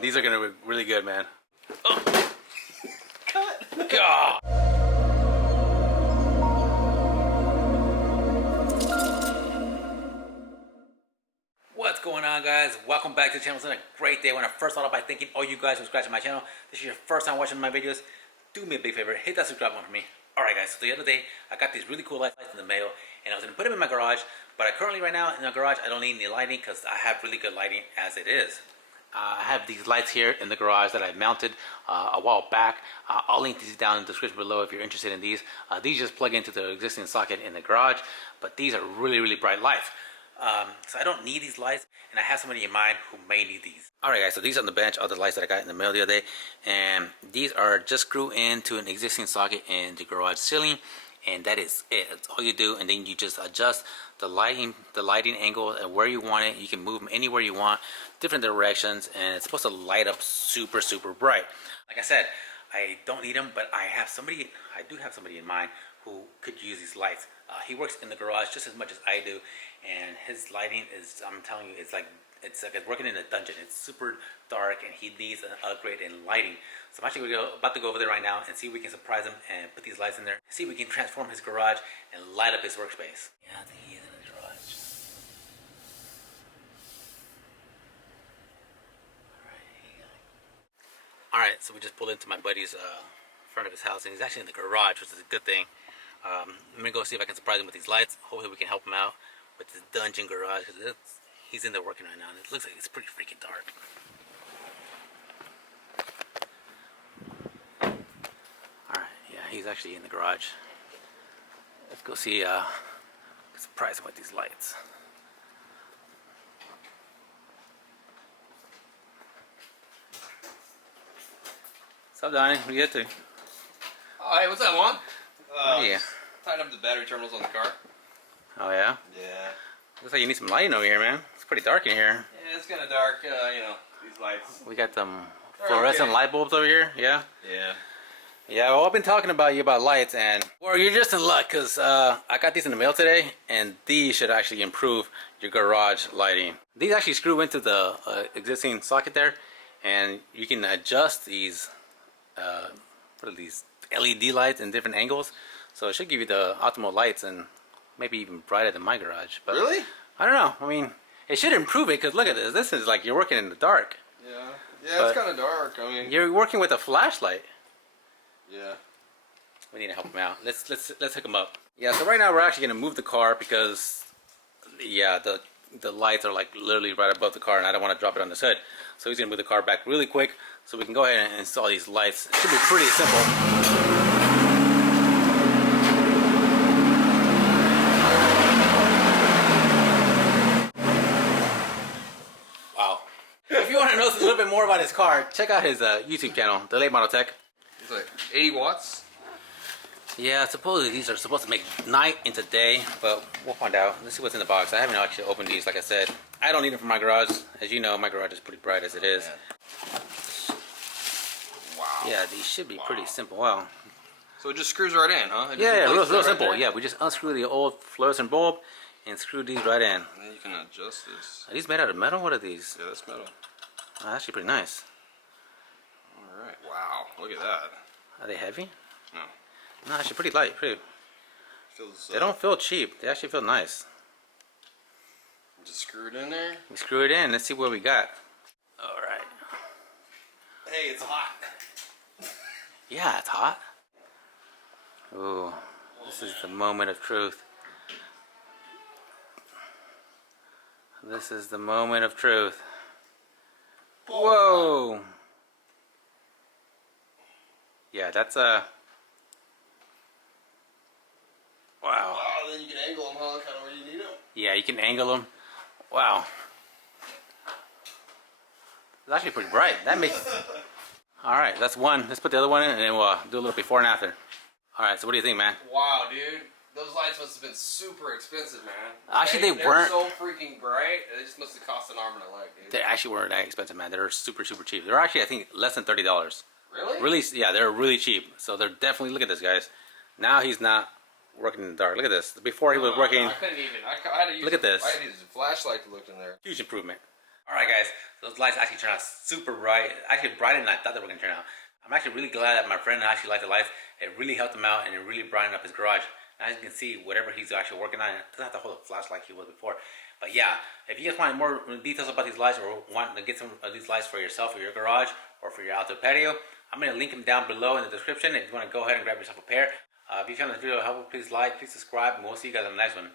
these are gonna be really good, man. Cut. God. What's going on, guys? Welcome back to the channel. It's been a great day. When I first started by thanking all you guys who subscribed to my channel. This is your first time watching my videos. Do me a big favor, hit that subscribe button for me. Alright guys, so the other day I got these really cool lights in the mail and I was going to put them in my garage, but currently right now in the garage I don't need any lighting because I have really good lighting as it is. I have these lights here in the garage that I mounted a while back. I'll link these down in the description below if you're interested in these. These just plug into the existing socket in the garage, but these are really bright lights. So I don't need these lights, and I have somebody in mind who may need these. Alright guys, so these on the bench are the lights that I got in the mail the other day, and these are just screwed into an existing socket in the garage ceiling, and that is it. That's all you do, and then you just adjust the lighting angle and where you want it. You can move them anywhere you want, different directions, and it's supposed to light up super bright. Like I said, I don't need them, but I do have somebody in mind who could use these lights. He works in the garage just as much as I do, and his lighting is, I'm telling you, it's like working in a dungeon. It's super dark, and he needs an upgrade in lighting. So I'm actually about to go over there right now and see if we can surprise him and put these lights in there. See if we can transform his garage and light up his workspace. Yeah, I think he is in the garage. Alright, so we just pulled into my buddy's front of his house, and he's actually in the garage, which is a good thing. I'm gonna go see if I can surprise him with these lights. Hopefully we can help him out with this dungeon garage, because he's in there working right now, and it looks like it's pretty freaking dark. Alright, yeah, he's actually in the garage. Let's go see, surprise him with these lights. What's up, Donnie? What are you up to? Oh, hey, what's up, Juan? Yeah. Tied up the battery terminals on the car. Oh, yeah? Yeah. Looks like you need some lighting over here, man. It's pretty dark in here. Yeah, it's kind of dark, you know, these lights. We got them fluorescent light bulbs over here, yeah? Yeah. Yeah, well, I've been talking about you about lights, and well, you're just in luck, because I got these in the mail today, and these should actually improve your garage lighting. These actually screw into the existing socket there, and you can adjust these, what are these, LED lights in different angles, so it should give you the optimal lights, and maybe even brighter than my garage. But Really? I don't know. I mean, it should improve it, because look at this. This is like you're working in the dark. Yeah. Yeah, it's kind of dark. I mean, you're working with a flashlight. Yeah. We need to help him out. Let's hook him up. Yeah. So right now we're actually gonna move the car because, yeah, the lights are like literally right above the car, and I don't want to drop it on this hood. So he's gonna move the car back really quick so we can go ahead and install these lights. It should be pretty simple. If you want to know a little bit more about his car, check out his YouTube channel, The Late Model Tech. It's like 80 watts. Yeah, supposedly these are supposed to make night into day, but we'll find out. Let's see what's in the box. I haven't actually opened these, like I said. I don't need them for my garage. As you know, my garage is pretty bright as it is. Wow. Yeah, these should be pretty simple. Wow. So it just screws right in, huh? Yeah, real simple. Right, yeah, we just unscrew the old fluorescent bulb and screw these right in. And then you can adjust this. Are these made out of metal? What are these? Yeah, that's metal. Oh, actually pretty nice. Alright. Wow. Look at that. Are they heavy? No. No, actually pretty light. Feels, they don't feel cheap. They actually feel nice. Just screw it in there. We screw it in. Let's see what we got. Alright. Hey, it's hot. Yeah, it's hot. Ooh, this is the moment of truth. This is the moment of truth. Whoa! Yeah, that's a... Wow. Wow, then you can angle them, huh? Kind of where you need them. Yeah, you can angle them. Wow. It's actually pretty bright. That makes... Alright, that's one. Let's put the other one in, and then we'll do a little before and after. Alright, so what do you think, man? Wow, dude. Those lights must have been super expensive, man. Actually, they weren't. So freaking bright. They just must have cost an arm and a leg, dude. They actually weren't that expensive, man. They're super cheap. They're actually, I think, less than $30. Really? Really, yeah, they're really cheap. So they're definitely, look at this, guys. Now he's not working in the dark. Look at this. Before he was working. I couldn't even. I had to use. Look at this. I had to use a flashlight to look in there. Huge improvement. Alright guys, those lights actually turned out super bright. Actually brighter than I thought they were going to turn out. I'm actually really glad that my friend actually liked the lights. It really helped him out and it really brightened up his garage. And as you can see, whatever he's actually working on, it doesn't have to hold a flash like he was before. But yeah, if you guys want more details about these lights or want to get some of these lights for yourself or your garage or for your outdoor patio, I'm going to link them down below in the description if you want to go ahead and grab yourself a pair. If you found this video helpful, please like, please subscribe, and we'll see you guys on the next one.